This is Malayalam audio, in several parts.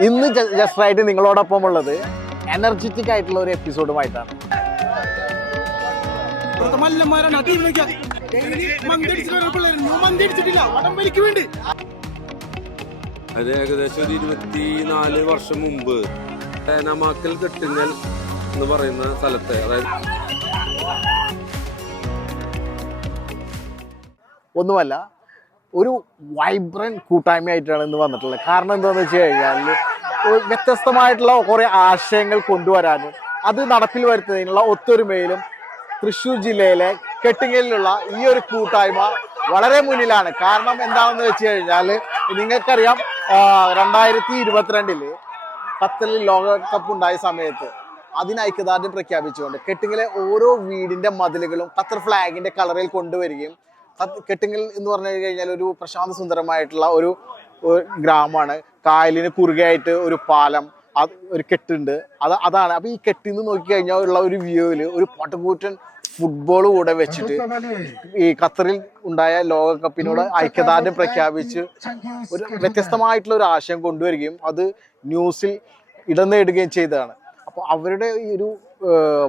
ഇന്ന് ജസ്റ്റ് ആയിട്ട് നിങ്ങളോടൊപ്പം ഉള്ളത് എനർജറ്റിക് ആയിട്ടുള്ള ഒരു എപ്പിസോഡുമായിട്ടാണ് അത് ഏകദേശം ഒരു ഇരുപത്തിനാല് വർഷം മുമ്പ് നമാക്കൽ കെട്ടുങ്ങൽ എന്ന് പറയുന്ന സ്ഥലത്തെ അതായത് ഒന്നുമല്ല ഒരു വൈബ്രന്റ് കൂട്ടായ്മയായിട്ടാണ് ഇന്ന് വന്നിട്ടുള്ളത്. കാരണം എന്താണെന്ന് വെച്ച് കഴിഞ്ഞാൽ വ്യത്യസ്തമായിട്ടുള്ള കുറേ ആശയങ്ങൾ കൊണ്ടുവരാനും അത് നടപ്പിൽ വരുത്തുന്നതിനുള്ള ഒത്തൊരുമയിലും തൃശ്ശൂർ ജില്ലയിലെ കെട്ടിങ്ങലിലുള്ള ഈ ഒരു കൂട്ടായ്മ വളരെ മുന്നിലാണ്. കാരണം എന്താണെന്ന് വെച്ച് കഴിഞ്ഞാൽ നിങ്ങൾക്കറിയാം രണ്ടായിരത്തി ഇരുപത്തിരണ്ടിൽ ഖത്തറിൽ ലോകകപ്പ് ഉണ്ടായ സമയത്ത് അതിന് ഐക്യദാർഢ്യം പ്രഖ്യാപിച്ചുകൊണ്ട് കെട്ടിങ്ങിലെ ഓരോ വീടിന്റെ മതിലുകളും ഖത്തർ ഫ്ലാഗിന്റെ കളറിൽ കൊണ്ടുവരികയും കെട്ടിങ്ങൽ എന്ന് പറഞ്ഞു കഴിഞ്ഞാൽ ഒരു പ്രശാന്ത സുന്ദരമായിട്ടുള്ള ഒരു ഗ്രാമമാണ്. കായലിന് കുറുകയായിട്ട് ഒരു പാലം അത് ഒരു കെട്ടുണ്ട്. അത് അതാണ്. അപ്പൊ ഈ കെട്ടിൽ നിന്ന് നോക്കി കഴിഞ്ഞാൽ ഉള്ള ഒരു വ്യൂവിൽ ഒരു പട്ടുകൂറ്റൻ ഫുട്ബോൾ കൂടെ വെച്ചിട്ട് ഈ ഖത്തറിൽ ഉണ്ടായ ലോകകപ്പിനോട് ഐക്യദാർഢ്യം പ്രഖ്യാപിച്ച് ഒരു വ്യത്യസ്തമായിട്ടുള്ള ഒരു ആശയം കൊണ്ടുവരികയും അത് ന്യൂസിൽ ഇടം നേടുകയും ചെയ്തതാണ്. അപ്പോൾ അവരുടെ ഈ ഒരു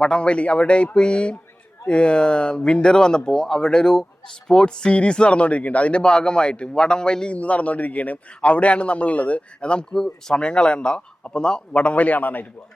വടംവലി അവരുടെ ഇപ്പോൾ ഈ വിന്റർ വന്നപ്പോൾ അവിടെ ഒരു സ്പോർട്സ് സീരീസ് നടന്നുകൊണ്ടിരിക്കുന്നുണ്ട് അതിന്റെ ഭാഗമായിട്ട് വടംവലി ഇന്ന് നടന്നുകൊണ്ടിരിക്കുകയാണ് അവിടെയാണ് നമ്മളുള്ളത്. നമുക്ക് സമയം കളയണ്ട. അപ്പോൾ നാ വടംവലി കാണാനായിട്ട് പോവാം.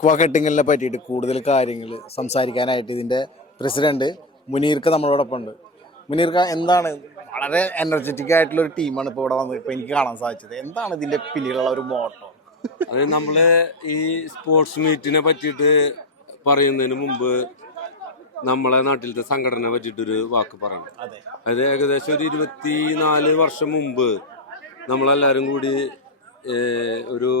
ഇക്വ കെട്ടിങ്ങിനെ പറ്റിയിട്ട് കൂടുതൽ കാര്യങ്ങൾ സംസാരിക്കാനായിട്ട് ഇതിന്റെ പ്രസിഡന്റ് മുനീർക്ക് നമ്മളോടൊപ്പം ഉണ്ട്. മുനീർക്ക എന്താണ്? വളരെ എനർജറ്റിക് ആയിട്ടുള്ള ഒരു ടീമാണ് ഇപ്പോൾ ഇവിടെ വന്നത്. ഇപ്പോൾ എനിക്ക് കാണാൻ സാധിച്ചത്. എന്താണ് ഇതിന്റെ പിന്നിലുള്ള ഒരു മോട്ടോ അത് നമ്മൾ ഈ സ്പോർട്സ് മീറ്റിനെ പറ്റിയിട്ട് പറയുന്നതിന് മുമ്പ് നമ്മളെ നാട്ടിലത്തെ സംഘടനയെ പറ്റിയിട്ടൊരു വാക്ക് പറയണം. അതെ. അത് ഏകദേശം ഒരു ഇരുപത്തിനാല് വർഷം മുമ്പ് നമ്മളെല്ലാവരും കൂടി ഒരു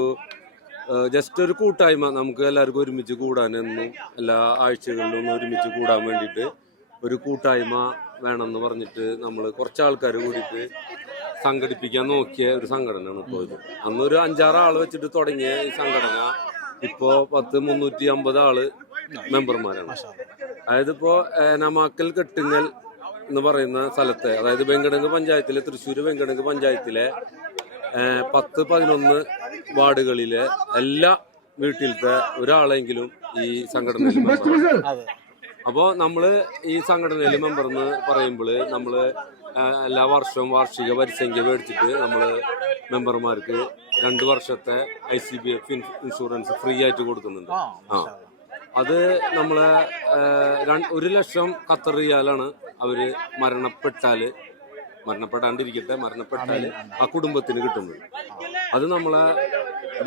ജസ്റ്റ് ഒരു കൂട്ടായ്മ നമുക്ക് എല്ലാവർക്കും ഒരുമിച്ച് കൂടാനെന്നും എല്ലാ ആഴ്ചകളിലും ഒരുമിച്ച് കൂടാൻ വേണ്ടിയിട്ട് ഒരു കൂട്ടായ്മ വേണമെന്ന് പറഞ്ഞിട്ട് നമ്മൾ കുറച്ച് ആൾക്കാർ കൂടിയിട്ട് സംഘടിപ്പിക്കാൻ നോക്കിയ ഒരു സംഘടനയാണ് ഇപ്പോൾ ഇത്. അന്നൊരു അഞ്ചാറ് ആൾ വെച്ചിട്ട് തുടങ്ങിയ ഈ സംഘടന ഇപ്പോൾ പത്ത് മുന്നൂറ്റി അമ്പത് ആൾ മെമ്പർമാരാണ്. അതായത് ഇപ്പോൾ നമാക്കൽ കെട്ടുങ്ങൽ എന്ന് പറയുന്ന സ്ഥലത്തെ അതായത് വെങ്കടങ്ക് പഞ്ചായത്തിലെ തൃശ്ശൂർ വെങ്കടങ്ക് പഞ്ചായത്തിലെ പത്ത് പതിനൊന്ന് വാർഡുകളിലെ എല്ലാ വീട്ടിലത്തെ ഒരാളെങ്കിലും ഈ സംഘടനയിൽ അപ്പോ നമ്മൾ അപ്പോൾ നമ്മൾ ഈ സംഘടനയിൽ മെമ്പർ എന്ന് പറയുമ്പോൾ നമ്മൾ എല്ലാ വർഷവും വാർഷിക പരിസംഖ്യ മേടിച്ചിട്ട് നമ്മൾ മെമ്പർമാർക്ക് രണ്ട് വർഷത്തെ I C B F insurance free ആയിട്ട് കൊടുക്കുന്നുണ്ട്. ആ അത് നമ്മളെ ഒരു ലക്ഷം ഖത്തർ റിയാലാണ് അവർ മരണപ്പെട്ടാൽ മരണപ്പെടാണ്ടിരിക്കട്ടെ മരണപ്പെട്ടാൽ ആ കുടുംബത്തിന് കിട്ടുന്നത്. അത് നമ്മളെ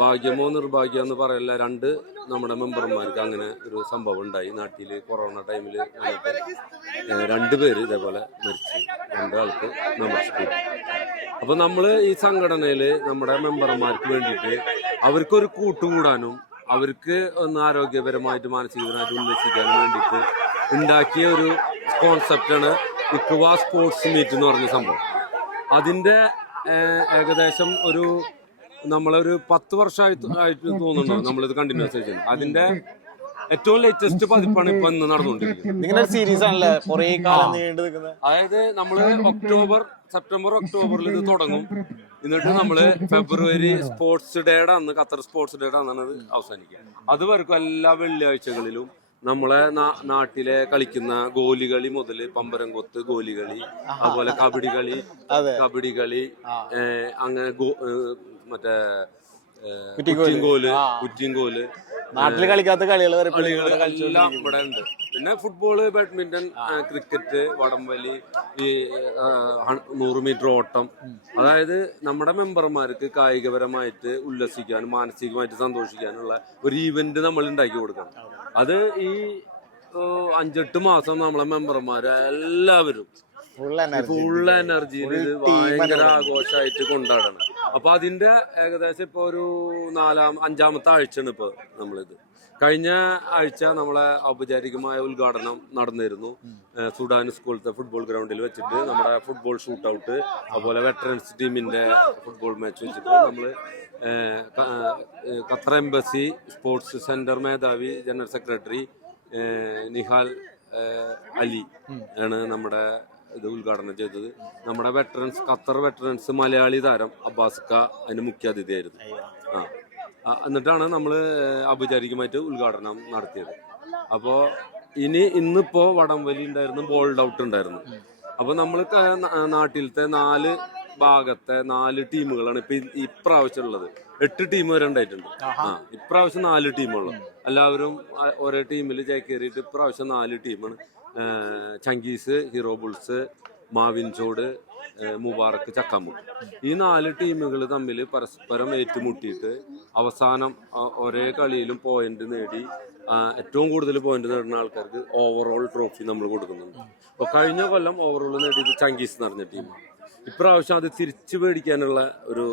ഭാഗ്യമോ നിർഭാഗ്യമോ എന്ന് പറയല്ല. രണ്ട് നമ്മുടെ മെമ്പർമാർക്ക് അങ്ങനെ ഒരു സംഭവം ഉണ്ടായി. നാട്ടിൽ കൊറോണ ടൈമിൽ രണ്ട് പേര് ഇതേപോലെ മരിച്ച് രണ്ടാൾക്ക് മെമ്പർഷിപ്പ് അപ്പോൾ നമ്മൾ ഈ സംഘടനയിൽ നമ്മുടെ മെമ്പർമാർക്ക് വേണ്ടിയിട്ട് അവർക്കൊരു കൂട്ടുകൂടാനും അവർക്ക് ഒന്ന് ആരോഗ്യപരമായിട്ട് മാനസികപരമായിട്ട് ഉല്ലസിക്കാനും വേണ്ടിയിട്ട് ഉണ്ടാക്കിയ ഒരു കോൺസെപ്റ്റാണ് ഇക്വ സ്പോർട്സ് മീറ്റ് എന്ന് പറഞ്ഞ സംഭവം. അതിന്റെ ഏകദേശം ഒരു നമ്മളൊരു പത്ത് വർഷമായിട്ട് ആയിട്ട് തോന്നുന്നു നമ്മളിത് കണ്ടിന്യൂസ് ചെയ്യുന്നത്. അതിന്റെ ഏറ്റവും ലേറ്റസ്റ്റ് പതിപ്പാണ് ഇപ്പൊ ഇന്ന് നടന്നുകൊണ്ടിരിക്കുന്നത്. നിങ്ങളുടെ സീരീസ് ആണല്ലേ? കുറേ കാലം നീണ്ടു നിൽക്കുന്നത് അതായത് നമ്മൾ ഒക്ടോബർ സെപ്റ്റംബർ ഒക്ടോബറിൽ ഇത് തുടങ്ങും. എന്നിട്ട് നമ്മൾ ഫെബ്രുവരി സ്പോർട്സ് ഡേയുടെ അന്ന് ഖത്തർ സ്പോർട്സ് ഡേയുടെ അന്നാണ് അത് അവസാനിക്കുക. അതുവരെക്കും എല്ലാ വെള്ളിയാഴ്ചകളിലും നമ്മളെ നാട്ടിലെ കളിക്കുന്ന ഗോലികളി മുതൽ പമ്പരംകൊത്ത് ഗോലികളി അതുപോലെ കബഡി കളി കബഡി കളി അങ്ങനെ മറ്റേ. കുറ്റിങ്കോൽ കുറ്റിങ്കോൽ നാട്ടിൽ കളിക്കാത്ത കളികൾ ഇവിടെ എല്ലാം ഇവിടെ ഉണ്ട്. പിന്നെ ഫുട്ബോൾ ബാഡ്മിന്റൺ ക്രിക്കറ്റ് വടംവലി ഈ നൂറ് മീറ്റർ ഓട്ടം. അതായത് നമ്മുടെ മെമ്പർമാർക്ക് കായികപരമായിട്ട് ഉല്ലസിക്കാനും മാനസികമായിട്ട് സന്തോഷിക്കാനുള്ള ഒരു ഈവന്റ് നമ്മൾ ഉണ്ടാക്കി കൊടുക്കണം. അത്. ഈ അഞ്ചെട്ട് മാസം നമ്മളെ മെമ്പർമാര് എല്ലാവരും ഫുൾ എനർജി ഭയങ്കര ആഘോഷമായിട്ട് കൊണ്ടാടണം. അപ്പൊ അതിന്റെ ഏകദേശം ഇപ്പൊ ഒരു നാലാം അഞ്ചാമത്തെ ആഴ്ചയാണ് ഇപ്പൊ നമ്മളിത്. കഴിഞ്ഞ ആഴ്ച നമ്മളെ ഔപചാരികമായ ഉദ്ഘാടനം നടന്നിരുന്നു. സുഡാൻ സ്കൂളത്തെ ഫുട്ബോൾ ഗ്രൗണ്ടിൽ വെച്ചിട്ട് നമ്മുടെ ഫുട്ബോൾ ഷൂട്ട് ഔട്ട് അതുപോലെ വെറ്ററൻസ് ടീമിന്റെ ഫുട്ബോൾ മാച്ച് വെച്ചിട്ട് നമ്മൾ ഖത്തർ എംബസി സ്പോർട്സ് സെന്റർ മേധാവി ജനറൽ സെക്രട്ടറി നിഹാൽ അലി ആണ് നമ്മുടെ ഇത് ഉദ്ഘാടനം ചെയ്തത് നമ്മുടെ വെറ്ററൻസ് ഖത്തർ വെറ്ററൻസ് മലയാളി താരം അബ്ബാസ്ക അതിന് മുഖ്യ അതിഥിയായിരുന്നു. ആ. എന്നിട്ടാണ് നമ്മൾ ഔപചാരികമായിട്ട് ഉദ്ഘാടനം നടത്തിയത്. അപ്പോൾ ഇനി ഇന്നിപ്പോ വടംവലി ഉണ്ടായിരുന്നു ബോൾഡ് ഔട്ട് ഉണ്ടായിരുന്നു. അപ്പോൾ നമ്മൾ നാട്ടിലത്തെ നാല് ഭാഗത്തെ നാല് ടീമുകളാണ് ഇപ്പൊ ഇപ്രാവശ്യം ഉള്ളത്. എട്ട് ടീം വരെ ഉണ്ടായിട്ടുണ്ട്. ആ ഇപ്രാവശ്യം നാല് ടീമുള്ളു എല്ലാവരും ഒരേ ടീമിൽ ചേക്കേറിയിട്ട് ഇപ്രാവശ്യം നാല് ടീമാണ്. ചങ്കീസ് ഹീറോ ബുൾസ് മാവിൻചോട് ചോട് മുബാറക്ക് ചക്കമ്മ ഈ നാല് ടീമുകൾ തമ്മിൽ പരസ്പരം ഏറ്റുമുട്ടിയിട്ട് അവസാനം ഒരേ കളിയിലും പോയിന്റ് നേടി ഏറ്റവും കൂടുതൽ പോയിന്റ് നേടുന്ന ആൾക്കാർക്ക് ഓവറോൾ ട്രോഫി നമ്മൾ കൊടുക്കുന്നുണ്ട്. അപ്പൊ കഴിഞ്ഞ കൊല്ലം ഓവറോൾ നേടിയത് ചങ്കീസ് എന്ന് പറഞ്ഞ ടീമാണ്. ഇപ്രാവശ്യം അത് തിരിച്ചു മേടിക്കാനുള്ള ഒരു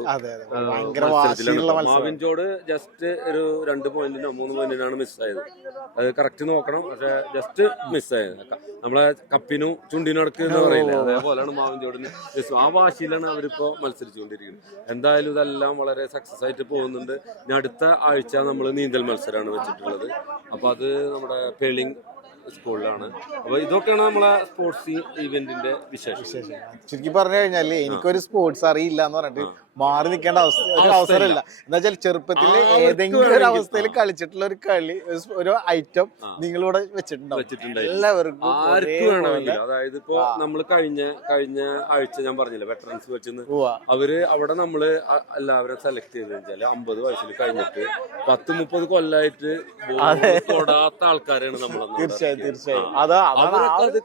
മാവിൻചോട് ജസ്റ്റ് ഒരു രണ്ട് പോയിന്റിനോ മൂന്ന് പോയിന്റിനാണ് മിസ്സായത് അത് കറക്റ്റ് നോക്കണം പക്ഷെ ജസ്റ്റ് മിസ്സായത് നമ്മളെ കപ്പിനും ചുണ്ടിനടക്ക് എന്ന് പറയുന്നത് അതേപോലെയാണ് മാവിൻചോടിന്. ആ വാശിയിലാണ് അവരിപ്പോ മത്സരിച്ചുകൊണ്ടിരിക്കുന്നത്. എന്തായാലും ഇതെല്ലാം വളരെ സക്സസ് ആയിട്ട് പോകുന്നുണ്ട്. ഇനി അടുത്ത ആഴ്ച നമ്മൾ നീന്തൽ മത്സരമാണ് വെച്ചിട്ടുള്ളത്. അപ്പൊ അത് നമ്മുടെ പേളിംഗ് സ്കൂളിലാണ്. അപ്പൊ ഇതൊക്കെയാണ് നമ്മളെ സ്പോർട്സ് ഇവന്റിന്റെ വിശേഷം. ചുരുക്കി പറഞ്ഞു കഴിഞ്ഞാൽ എനിക്കൊരു സ്പോർട്സ് അറിയില്ല എന്ന് പറഞ്ഞിട്ട് മാറി നിൽക്കേണ്ട അവസ്ഥ ഒരു അവസരമില്ല. എന്താ വെച്ചാൽ ചെറുപ്പത്തിൽ ഏതെങ്കിലും ഒരു അവസ്ഥയിൽ കളിച്ചിട്ടുള്ള ഒരു കളി ഒരു ഐറ്റം നിങ്ങളിവിടെ വെച്ചിട്ടുണ്ടാവും. എല്ലാവർക്കും ആർക്ക് വേണമെങ്കിലും. അതായത് ഇപ്പൊ നമ്മൾ കഴിഞ്ഞ കഴിഞ്ഞ ആഴ്ച ഞാൻ പറഞ്ഞില്ല വെറ്ററൻസ് വെച്ചിന്ന് പോവാ അവർ അവിടെ നമ്മൾ എല്ലാവരും സെലക്ട് ചെയ്തെന്ന് വെച്ചാൽ അമ്പത് വയസ്സിൽ കഴിഞ്ഞിട്ട് പത്ത് മുപ്പത് കൊല്ലായിട്ട് തൊടാത്ത ആൾക്കാരാണ് നമ്മൾ തീർച്ചയായും തീർച്ചയായും. അതാ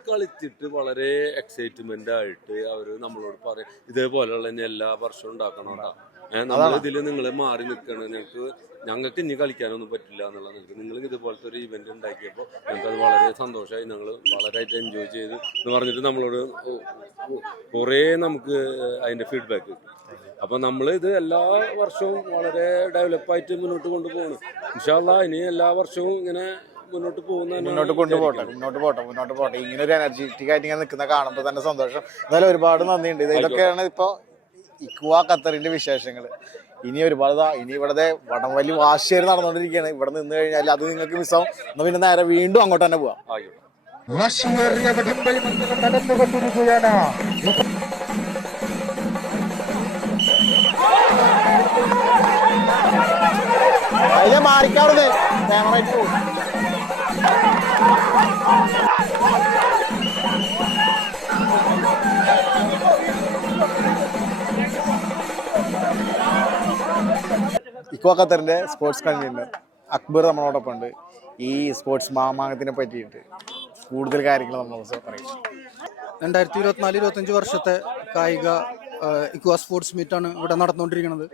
കളിച്ചിട്ട് വളരെ എക്സൈറ്റ്മെന്റ് ആയിട്ട് അവർ നമ്മളോട് പറയും ഇതേപോലെയുള്ള എല്ലാ വർഷവും ഉണ്ടാക്കണം. കേട്ടോ ഏഹ് നമ്മൾ ഇതിൽ നിങ്ങൾ മാറി നിൽക്കണം ഞങ്ങൾക്ക് ഞങ്ങൾക്ക് ഇനി കളിക്കാനൊന്നും പറ്റില്ല എന്നുള്ള നിങ്ങൾക്ക് നിങ്ങൾ ഇതുപോലത്തെ ഒരു ഇവന്റ് ഉണ്ടാക്കിയപ്പോൾ ഞങ്ങൾക്ക് അത് വളരെ സന്തോഷമായി ഞങ്ങൾ വളരെയായിട്ട് എൻജോയ് ചെയ്ത് എന്ന് പറഞ്ഞിട്ട് നമ്മളോട് കുറേ നമുക്ക് അതിന്റെ ഫീഡ്ബാക്ക് കിട്ടി. അപ്പൊ നമ്മൾ ഇത് എല്ലാ വർഷവും വളരെ ഡെവലപ്പായിട്ട് മുന്നോട്ട് കൊണ്ടുപോകണം ഇൻഷാല്ല ഇനി എല്ലാ വർഷവും ഇങ്ങനെ മുന്നോട്ട് പോകുന്ന മുന്നോട്ട് കൊണ്ടുപോട്ടെ മുന്നോട്ട് പോട്ടെ മുന്നോട്ട് പോട്ടെ. ഇങ്ങനെ ഒരു എനർജറ്റിക് ആയിട്ട് ഇങ്ങനെ നിൽക്കുന്ന കാണുമ്പോൾ തന്നെ സന്തോഷം. എന്നാലും ഒരുപാട് നന്ദിയുണ്ട്. ഇത് ഇതൊക്കെയാണ് ഇപ്പൊ ഇക്വ ഖത്തറിന്റെ വിശേഷങ്ങൾ ഇനി ഒരുപാട് ഇനി ഇവിടെ വടംവലി വാശിയേറി നടന്നുകൊണ്ടിരിക്കുകയാണ്. ഇവിടെ നിന്ന് കഴിഞ്ഞാൽ അത് നിങ്ങൾക്ക് മിസ്സാവും എന്നാ പിന്നെ നേരെ വീണ്ടും അങ്ങോട്ട് തന്നെ പോവാം. വാശിയേറിയ മാറിക്കാവുന്നേ ക്യാമറ പോകും ഇക്കോ ഖത്തറിന്റെ സ്പോർട്സ് കൺവീനർ അക്ബർ നമ്മളോടൊപ്പം ഉണ്ട് ഈ സ്പോർട്സ് മാമാങ്കത്തിനെ പറ്റിയിട്ട് കൂടുതൽ കാര്യങ്ങൾ നമ്മൾ പറയും. രണ്ടായിരത്തി ഇരുപത്തിനാല് ഇരുപത്തഞ്ച് വർഷത്തെ കായിക ഇക്വ സ്പോർട്സ് മീറ്റാണ് ഇവിടെ നടന്നുകൊണ്ടിരിക്കുന്നത്.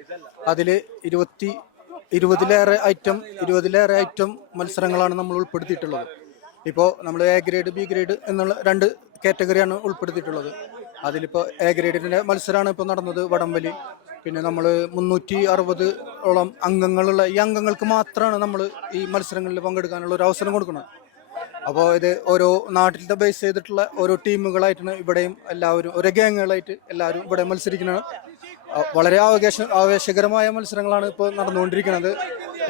അതിൽ ഇരുപത്തി ഇരുപതിലേറെ ഐറ്റം ഇരുപതിലേറെ ഐറ്റം മത്സരങ്ങളാണ് നമ്മൾ ഉൾപ്പെടുത്തിയിട്ടുള്ളത്. ഇപ്പോൾ നമ്മൾ എ ഗ്രേഡ് ബി ഗ്രേഡ് എന്നുള്ള രണ്ട് കാറ്റഗറിയാണ് ഉൾപ്പെടുത്തിയിട്ടുള്ളത്. അതിലിപ്പോൾ എ ഗ്രേഡിന്റെ മത്സരമാണ് ഇപ്പോൾ നടന്നത് വടംവലി. പിന്നെ നമ്മൾ മുന്നൂറ്റി അറുപത് ഓളം അംഗങ്ങളുള്ള ഈ അംഗങ്ങൾക്ക് മാത്രമാണ് നമ്മൾ ഈ മത്സരങ്ങളിൽ പങ്കെടുക്കാനുള്ള ഒരു അവസരം കൊടുക്കുന്നത്. അപ്പോൾ ഇത് ഓരോ നാട്ടിലത്തെ ബേസ് ചെയ്തിട്ടുള്ള ഓരോ ടീമുകളായിട്ടാണ് ഇവിടെയും എല്ലാവരും ഒരേ ഗ്യാങ്ങുകളായിട്ട് എല്ലാവരും ഇവിടെ മത്സരിക്കുന്നതാണ് വളരെ ആവേശ ആവേശകരമായ മത്സരങ്ങളാണ് ഇപ്പോൾ നടന്നുകൊണ്ടിരിക്കുന്നത്.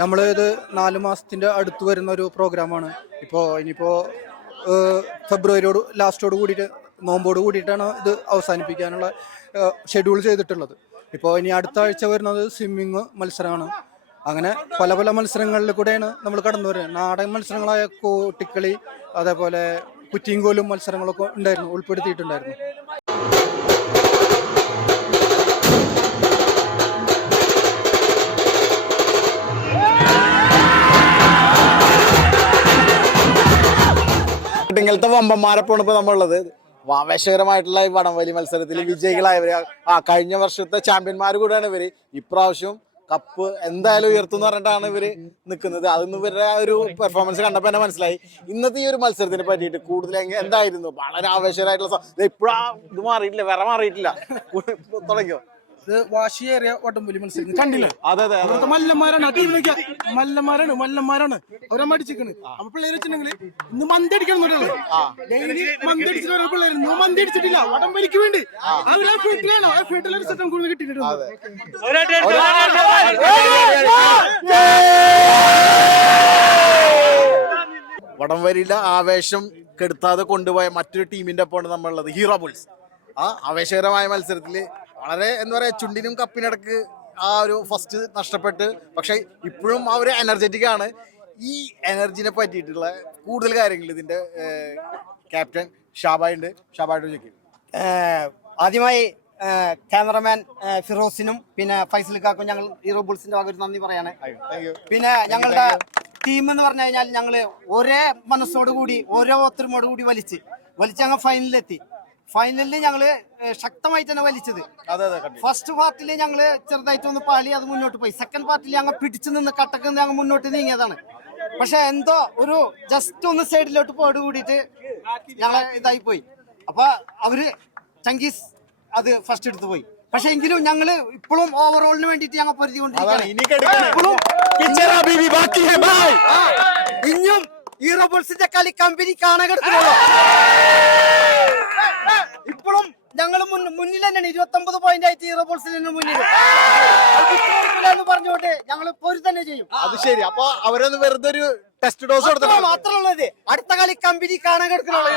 നമ്മൾ ഇത് നാല് മാസത്തിന്റെ അടുത്ത് വരുന്ന ഒരു പ്രോഗ്രാമാണ് ഇപ്പോൾ ഇനിയിപ്പോൾ ഫെബ്രുവരിയോട് ലാസ്റ്റോട് കൂടിയിട്ട് നോമ്പോട് കൂടിയിട്ടാണ് ഇത് അവസാനിപ്പിക്കാനുള്ള ഷെഡ്യൂൾ ചെയ്തിട്ടുള്ളത്. ഇപ്പോൾ ഇനി അടുത്ത ആഴ്ച വരുന്നത് സ്വിമ്മിങ് മത്സരമാണ്. അങ്ങനെ പല പല മത്സരങ്ങളിൽ കൂടെയാണ് നമ്മൾ കടന്നു വരുന്നത്. നാടൻ മത്സരങ്ങളായ കോട്ടിക്കളി അതേപോലെ കുറ്റിയും മത്സരങ്ങളൊക്കെ ഉണ്ടായിരുന്നു ഉൾപ്പെടുത്തിയിട്ടുണ്ടായിരുന്നു. ഇങ്ങനത്തെ വമ്പന്മാരെ ഇപ്പൊ നമ്മളുള്ളത്. ആവേശകരമായിട്ടുള്ള ഈ വടംവലി മത്സരത്തിൽ വിജയികളായവര് ആ കഴിഞ്ഞ വർഷത്തെ ചാമ്പ്യന്മാർ കൂടെയാണ് ഇവർ. ഇപ്രാവശ്യം കപ്പ് എന്തായാലും ഉയർത്തുന്ന പറഞ്ഞിട്ടാണ് ഇവർ നിൽക്കുന്നത്. അതൊന്നും ഇവരുടെ ആ ഒരു പെർഫോമൻസ് കണ്ടപ്പോ തന്നെ മനസ്സിലായി. ഇന്നത്തെ ഈ ഒരു മത്സരത്തിനെ പറ്റിയിട്ട് കൂടുതൽ എന്തായിരുന്നു? വളരെ ആവേശകരമായിട്ടുള്ള ഇപ്പഴാ ഇത് മാറിയിട്ടില്ല വിറ മാറിയിട്ടില്ല. തുടങ്ങിയോ? ഇത് വാശിയേറിയ വടംവലി മത്സരം കണ്ടില്ലേ? അതെ അതെ ഇവിടുത്തെ മല്ലന്മാരാണ്. ആ നിൽക്കുക മല്ലന്മാരാണ് മല്ലന്മാരാണ്. അവരെ മടിച്ചിക്കണ് അപ്പൊ പിള്ളേര് വെച്ചിട്ടുണ്ടെങ്കിൽ ഇന്ന് മന്തി അടിക്കണം ഒരാൾ ഡെയിലി മന്തി അടിച്ചിട്ട് ഓരോ പിള്ളേര്. ഇന്ന് മന്തി അടിച്ചിട്ടില്ല. വടംവലിക്ക് വേണ്ടി. അവരാ ഫീൽഡിലാണ്. ആ ഫീൽഡിൽ ഒരു സെറ്റം കൂടുതൽ കിട്ടിയിട്ടുണ്ട്. വടംവലിയിലെ ആവേശം കെടുത്താതെ കൊണ്ടുപോയ മറ്റൊരു ടീമിന്റെ ഒപ്പമാണ് നമ്മളുള്ളത്. Hero bulls. ആ ആവേശകരമായ മത്സരത്തിൽ വളരെ എന്താ പറയാ ചുണ്ടിനും കപ്പിനിടക്ക് ആ ഒരു ഫസ്റ്റ് നഷ്ടപ്പെട്ട് പക്ഷെ ഇപ്പോഴും ആ ഒരു എനർജറ്റിക് ആണ്. ഈ എനർജിനെ പറ്റിയിട്ടുള്ള കൂടുതൽ കാര്യങ്ങൾ ഇതിന്റെ ക്യാപ്റ്റൻ ഷാബായ് ഉണ്ട്. ഷാബായിട്ട് ചോദിക്കും. ആദ്യമായി ക്യാമറമാൻ ഫിറോസിനും പിന്നെ ഫൈസലിക്കാക്കും ഞങ്ങൾ ഹീറോ ബുൾസിന്റെ ഭാഗം ഒരു നന്ദി പറയാണ്. പിന്നെ ഞങ്ങളുടെ ടീം എന്ന് പറഞ്ഞു കഴിഞ്ഞാൽ ഞങ്ങൾ ഒരേ മനസ്സോടുകൂടി ഓരോ ഒത്തൊരുമോട് കൂടി വലിച്ച് വലിച്ച് ഞങ്ങൾ ഫൈനലിലെത്തി ഫൈനലിൽ ഞങ്ങൾ ശക്തമായി തന്നെ വലിച്ചത്. ഫസ്റ്റ് പാർട്ടിൽ ഞങ്ങൾ ചെറുതായിട്ട് ഒന്ന് പാളി അത് മുന്നോട്ട് പോയി. സെക്കൻഡ് പാർട്ടിൽ ഞങ്ങൾ പിടിച്ചു നിന്ന് കട്ടക്ക് നിന്ന് ഞങ്ങൾ മുന്നോട്ട് നീങ്ങിയതാണ്. പക്ഷെ എന്തോ ഒരു ജസ്റ്റ് ഒന്ന് സൈഡിലോട്ട് പോയിട്ട് കൂടിയിട്ട് ഞങ്ങൾ ഇതായി പോയി. അപ്പൊ അവർ ചങ്കീസ് അത് ഫസ്റ്റ് എടുത്തു പോയി. പക്ഷെ എങ്കിലും ഞങ്ങൾ ഇപ്പോഴും ഓവറോളിന് വേണ്ടിട്ട് ഞങ്ങൾ പരിധി ബായ്. ഇനിയും ഈ റോബോട്ട്സിന്റെ കളി കമ്പനി കാണാൻ കിടക്കുന്നുള്ളൂ ഞങ്ങൾ മുന്നിൽ തന്നെയാണ്. ഇരുപത്തി ഒമ്പത് പോയിന്റ് ആയിട്ട് ഈ റോബോട്സിൽ നിന്ന് മുന്നിൽ എന്ന് പറഞ്ഞുകൊണ്ട് ഞങ്ങൾ പോരി തന്നെ ചെയ്യും. അത് ശരി. അപ്പൊ അവരൊന്ന് വെറുതെ ഒരു ടെസ്റ്റ് ഡോസ് കൊടുത്തു മാത്രമുള്ളത് അടുത്ത കളി കമ്പനി കാണാൻ കിടക്കുന്നുള്ളൂ